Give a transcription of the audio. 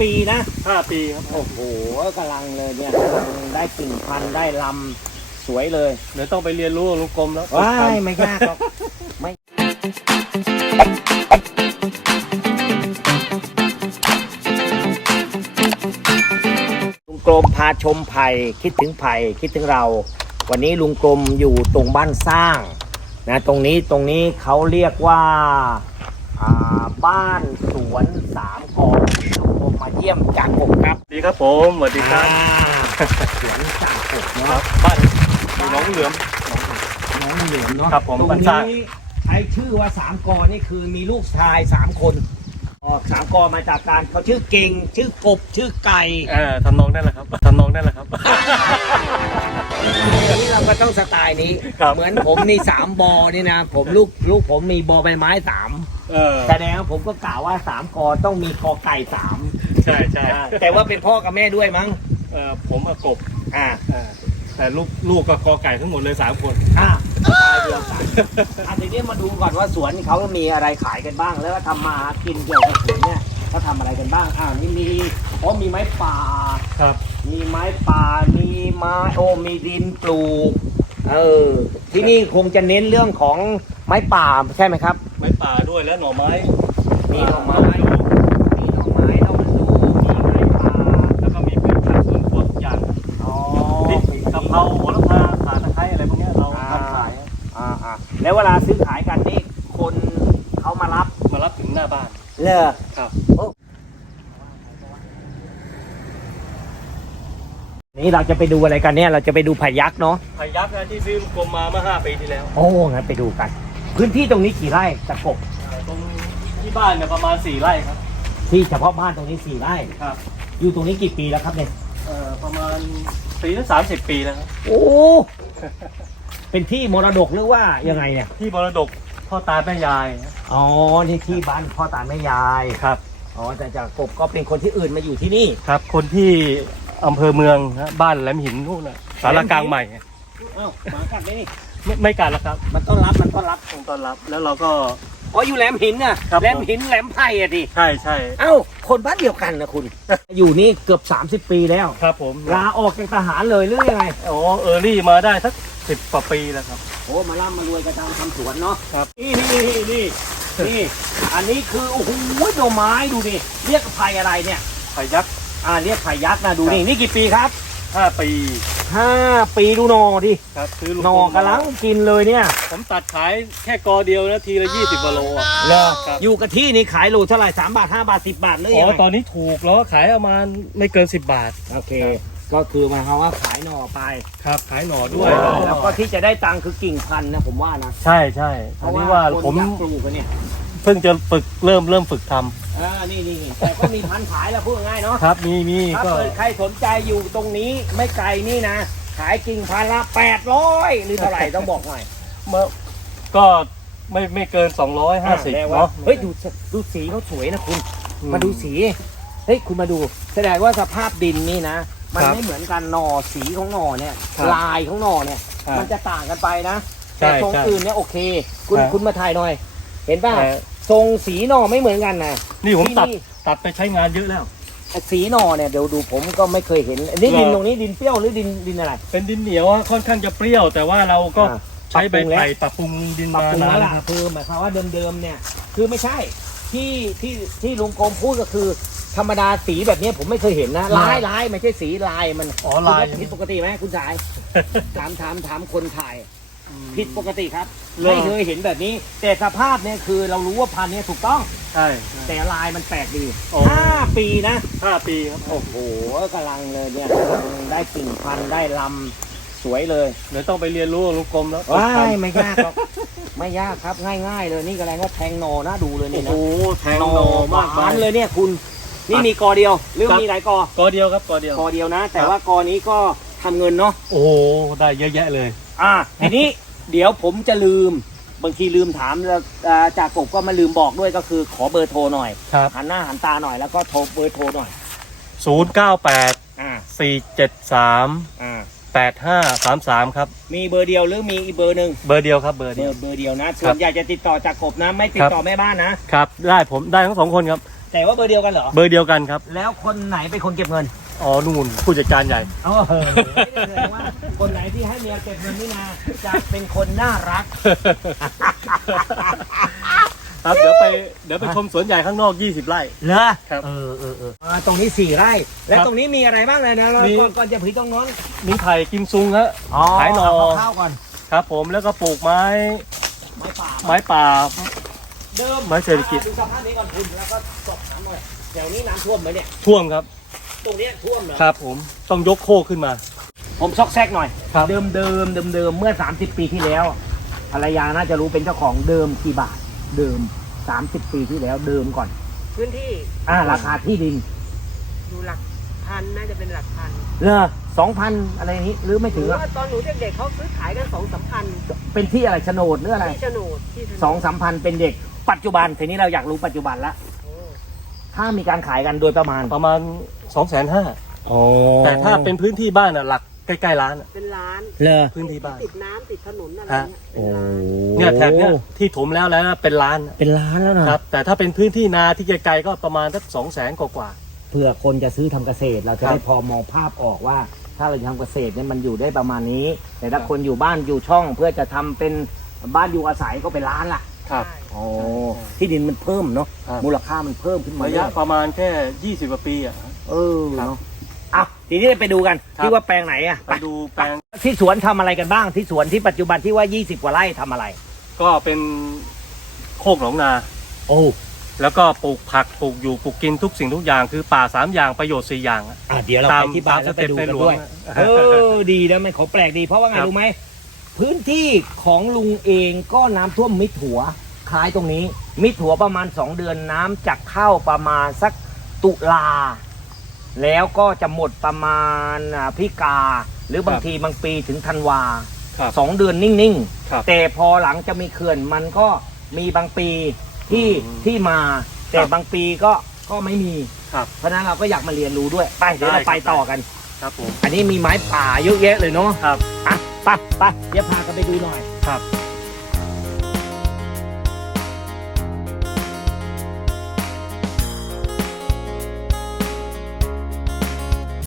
ปีนะห้าปีครับโอ้โหกำลังเลยเนี่ยกำลังได้กิ่งพันธุ์ได้ลำสวยเลยเดี๋ยวต้องไปเรียนรู้กับลุงกรมแล้วว้ายไม่ยากหรอกไม่ลุงกรมพาชมไผ่คิดถึงไผ่คิดถึงเรา วันนี้ลุงกรมอยู่ตรงบ้านสร้างนะตรงนี้ตรงนี้เขาเรียกว่าอ่าบ้านสวนสามกอลุงกรมมาเยี่ยมจากผมครับดีครับผมสวัสดีครับอ่าสวนสามกครัเนาะบบ้านอยู่หน้องเหลือม น้องเหลือมเนาะครับผมตรงบ้านสร้าง นี้ใช้ชื่อว่าสามกอนี่คือมีลูกชายสามคนออกสามกอมาจากการเขาชื่อเก่ง ชื่อกบชื่อไก่เอ่อทำนองได้แหละครับทำนองได้แหละครับอันนี้เราก็ต้องสไตล์นี้ ครับ เหมือนผมนี่สามบอนี่นะ ผมลูกลูกผมมีบอใบไม้สาม เออแสดงว่าผมก็กล่าวว่าสามกอต้องมีกอไก่สามใช่ใช่อ่าแต่ว่าเป็นพ่อกับแม่ด้วยมั้งเออผมกับกบอ่าเออแต่ลูกลูกกับกอไก่ทั้งหมดเลยสามคน อ่าสไตล์เดียวกันอะทีนี้มาดูก่อนว่าสวนเขามีอะไรขายกันบ้าง แล้วก็ทำมาหากินเกี่ยวกับสวนเนี่ยเขาทำอะไรกันบ้างอ้าวนี่มีอ๋อมีไม้ป่า ครับ มีไม้ป่า มีไม้โอ้มีดินปลูก เออ ที่นี่คงจะเน้นเรื่องของไม้ป่าใช่ไหมครับ ไม้ป่าด้วยแล้วหน่อไม้มีหน่อไม้มีหน่อไม้ดอกดูมีไม้ป่า แล้วก็มีพืชผักสวนครัวทุกอย่าง อ๋อ พริกกะเพราโหระพาขาตะไคร้อะไรพวกเนี้ยเราทำขาย อ่าอ่า แล้วเวลาซื้อขายกันนี่คนเขามารับมารับถึงหน้าบ้านเลอครับ นี่เราจะไปดูอะไรกันเนี่ย เราจะไปดูพายักษ์เนาะพายักษ์นะที่ซื้อลุงกรมมาเมื่อห้าปีที่แล้วโอ้งั้นไปดูกัน พื้นที่ตรงนี้กี่ไร่ตะกบเอ่อตรงที่บ้านเนี่ยประมาณสี่ไร่ครับที่เฉพาะบ้านตรงนี้สี่ไร่ ครับอยู่ตรงนี้กี่ปีแล้วครับเนี่ย เอ่อประมาณปีละสามสิบปีแล้วครับโอ้ เป็นที่มรดกหรือว่ายังไงเนี่ย ที่มรดกพ่อตาแม่ยายอ๋อ นี่ที่บ้านพ่อตาแม่ยาย ครับ อ๋อ แต่จากกบก็เป็นคนที่อื่นมาอยู่ที่นี่ ครับ คนที่อำเภอเมืองนะบ้านแหลมหินนู่นน่ะสารกลางใหม่เอ้าหมากัดไหมนี่ ไม่ไม่การแล้วครับมันต้อนรับ มันต้อนรับ คงต้อนรับแล้วเราก็ อ๋อ อยู่แหลมหินน่ะ ครับแหลมหินแหลมไผ่อะดิ ใช่ใช่เอ้า คนบ้านเดียวกันนะคุณ อยู่นี่เกือบ 30 ปีแล้ว ครับผมลาออกจากทหารเลยหรือยังไง โอ้เออรี่มาได้สัก สิบกว่าปีแล้วครับ โอ้มาล่ำมารวยกระทำทำสวนเนาะครับ นี่นี่นี่นี่นี่ อันนี้คือโอ้โหดอกไม้ดูดิเรียกไผ่อะไรเนี่ยพายักษ์อ่าเรียกไผ่ยักษ์นะดูนี่ครับนี่กี่ปีครับห้าปีห้าปีดูหนอดิครับซื้อลุงหนอกำลังกินเลยเนี่ย ผมตัดขายแค่กอเดียวนะทีละยี่สิบกว่าโลอะเลอครับอยู่กับที่นี่ขายโลเท่าไหร่สามบาทห้าบาทสิบบาทหรืออ๋ยังอไงตอนนี้ถูกแล้วขายประมาณไม่เกินสิบบาท โอเค ก็คือหมายความว่าขายหน่อไปครับขายหน่อด้วย แล้วก็ที่จะได้ตังค์คือกิ่งพันธุ์นะผมว่านะใช่ใช่อันนี้ว่าคนผมอยากปลูกกันเนี่ยเพิ่งจะฝึกเริ่มเริ่มฝึกทำอ่านี่นี่นี่แต่ก็มีพันธุ์ขายแล้วพูดง่ายๆเนาะครับมีมีถ้าก็เกิดใครสนใจอยู่ตรงนี้ไม่ไกลนี่นะ ขายกิ่งพันละแปดร้อยหรือเท่าไหร่ต้องบอกหน่อยเมื่อก็ไม่ไม่เกิน 250แปลว่าเนาะเฮ้ยดูสดูสีเขาสวยนะคุณ อืมาดูสี เฮ้ย คุณมาดู แสดงว่าสภาพดินนี่นะ มันครับไม่เหมือนกันหนอสีของหนอเนี่ย ครับลายของหนอเนี่ย ครับมันจะต่างกันไปนะ ใช่แต่ทรงใช่อื่นเนี่ยโอเค คุณครับ คุณมาถ่ายหน่อย เห็นป่ะแต่ทรงสีหนอไม่เหมือนกันนะ นี่ผมตัดที่ ตัดไปใช้งานเยอะแล้ว สีหนอเนี่ยเดี๋ยวดูผมก็ไม่เคยเห็นอันนี้ดินเหรอตรงนี้ดินเปรี้ยวหรือดินดินอะไร เป็นดินเหนียวอะค่อนข้างจะเปรี้ยว แต่ว่าเราก็อ่า ใช้ใบปรับปรุงแล้วไผ่ปรับปรุงดินปรับมาปรุงนาแล้วนล่ะครับคือหมายความว่าเดิมๆเนี่ย คือไม่ใช่ที่ที่ที่ลุงกรมพูดก็คือ ธรรมดาสีแบบนี้ผมไม่เคยเห็นนะลายลายไม่ใช่สีลายมันอ๋อลายผิดปกติไหมคุณชาย ถามถามถามคนถ่าย ผิดปกติครับเหรอไม่เคยเห็นแบบนี้ แต่สภาพเนี่ยคือเรารู้ว่าพันธุ์เนี้ถูกต้องใช่แต่ลายมันแปลกดีโอ้ห้าปีนะห้าปีครับโอ้โหกำลังเลยเนี่ยกำลังได้กิ่งพันธุ์ได้ลำสวยเลยเดี๋ยวต้องไปเรียนรู้กับลุงกรมแล้วว้ายไม่ยากหรอกไม่ยากครับง่ายๆเลยนี่กำลังว่าแทงหนอนะดูเลยโอ้นี่โหนะแทงหนอมากหมายเลยเนี่ยคุณ นี่มีกอเดียวหรือมีหลายกอ กอเดียวครับกอเดียว กอเดียวนะ แต่ครับว่ากอนี้ก็ทำเงินเนาะ โอ้โหได้เยอะแยะเลย อ่าทีนี้เดี๋ยวผมจะลืม บางทีลืมถามแล้วอ่าจากกบก็มาลืมบอกด้วยก็คือขอเบอร์โทรหน่อย ครับ หันหน้าหันตาหน่อยแล้วก็โทรเบอร์โทรหน่อย 098 อ่า 473 อ่า 8533 ครับ มีเบอร์เดียวหรือมีอีกเบอร์หนึ่งเบอร์เดียวครับเบอร์เบเดีอยว ร์เบอร์เดียวนะคส่รัวนบอยากจะติดต่อจากกบนะ ไม่ติดครับต่อแม่บ้านนะ ครับ ได้ผมได้ทั้งสองคนครับ แต่ว่าเบอร์เดียวกันเหรอ เบอร์เดียวกันครับ แล้วคนไหนเป็นคนเก็บเงิน อ๋อนู่นผู้จัดการใหญ่เออแสดงว่าคนไหนที่ให้เมียเก็บเงินนี่นาจะเป็นคนน่ารัก ครับเดี๋ยวไปเดี๋ยวไปชมสวนใหญ่ข้างนอก 20 ไร่ เหรอครับ เออเออเอออ่าตรงนี้สี่ไร่ และครับตรงนี้มีอะไรบ้างเลยนะแล้วมีก่อนก่อนจะผลิตตรงโน้นมีไผ่กิมซุงฮะอ๋อขายหน่อเข้าวก่อน ครับผมแล้วก็ปลูกไม้ไม้ป่าไม้ป่า เดิมไม้เศรษฐกิจ ดูสภาพนี้ก่อนคุณแล้วก็สดน้ำหน่อยแถวนี้น้ำท่วมไหมเนี่ย ท่วมครับ ตรงเนี้ยท่วมเหรอ ครับ ผมต้องยกโคกขึ้นมา ผมซอกแซกหน่อย ครับ เดิมเดิมเดิมเดิมเมื่อ 30 ปีที่แล้วภรรยาน่าจะรู้เป็นเจ้าของเดิมกี่บาท เดิม 30 ปีที่แล้วเดิมก่อน พื้นที่อ่าราคาที่ดินอยู่หลักพันน่าจะเป็นหลักพันเลอสองพันอะไรนี้หรือไม่หถึรืงออะว่าตอนหนูเด็กๆเขาซื้อขายกันสองสามพันเป็นที่อะไรโฉนดหรืออะไรที่โฉนดที่โฉนดสองสามพันเป็นเด็ก ปัจจุบันทีนี้เราอยากรู้ปัจจุบันละโอ้ถ้ามีการขายกันโดยประมาณประมาณ2 5 0 0 0โอ้แต่ถ้าเป็นพื้นที่บ้านอะหลักใกล้ๆร้านอะเป็นล้านเลอพื้นที่บ้าน ติดน้ำติดถนนอะไรฮะเงี้ยเป็นล้านเนี่ยแถบเนี้ยที่ถมแล้วแล้วเป็นล้านอะเป็นล้านแล้วนะครับ แต่ถ้าเป็นพื้นที่นาที่ไกลๆก็ประมาณสักสองแสนกว่า เผื่อคนจะซื้อทำเกษตร เราจะครับได้พอมองภาพออกว่า ถ้าเราจะทำเกษตรเนี่ยมันอยู่ได้ประมาณนี้ แต่ถ้าครับคนอยู่บ้านอยู่ช่องเพื่อจะทำเป็นบ้านอยู่อาศัยก็เป็นล้านละๆ ครับใช่โอ้ที่ดินมันเพิ่มเนาะครับ มูลค่ามันเพิ่มขึ้นมาระเยยะอะประมาณแค่ 20กว่าปีอะ เออครับ เนาะอะทีนี้ไปดูกันครับ ที่ว่าแปลงไหนอะไปดูแปลงที่สวนทำอะไรกันบ้างที่สวนที่ปัจจุบันที่ว่า 20 กว่าไร่ทำอะไร ก็เป็นโคกหนองนา โอ้แล้วก็ปลูกผักปลูกอยู่ปลูกกินทุกสิ่งทุกอย่างคือป่าสามอย่างประโยชน์สี่อย่างอะ อะเดี๋ยวเราตาไปมที่บ้านตามแล้วไปดูสเต็กันปในหลวงด้วยอะเออดีนะไม่ขอแปลกดีเพราะว่าไงครับรู้ไหม พื้นที่ของลุงเองก็น้ำท่วมมิดหัวคล้ายตรงนี้ มิดหัวประมาณ 2 เดือนน้ำจะเข้าประมาณสักตุลา แล้วก็จะหมดประมาณอ่าพฤกา หรือบางทีบางปีถึงธันวาครับ สองเดือนนิ่งครับๆแต่พอหลังจะมีเขื่อนมันก็มีบางปีที่อืมที่มา แต่ครับบางปีก็ก็ไม่มี ครับ เพราะฉะนั้นเราก็อยากมาเรียนรู้ด้วย ไปเดี๋ยวได้เราไปครับต่อกัน ครับผม อันนี้มีไม้ป่าเยอะแยะเลยเนาะครับ อะ ไปไปเดี๋ยวพากันไปดูหน่อยครับ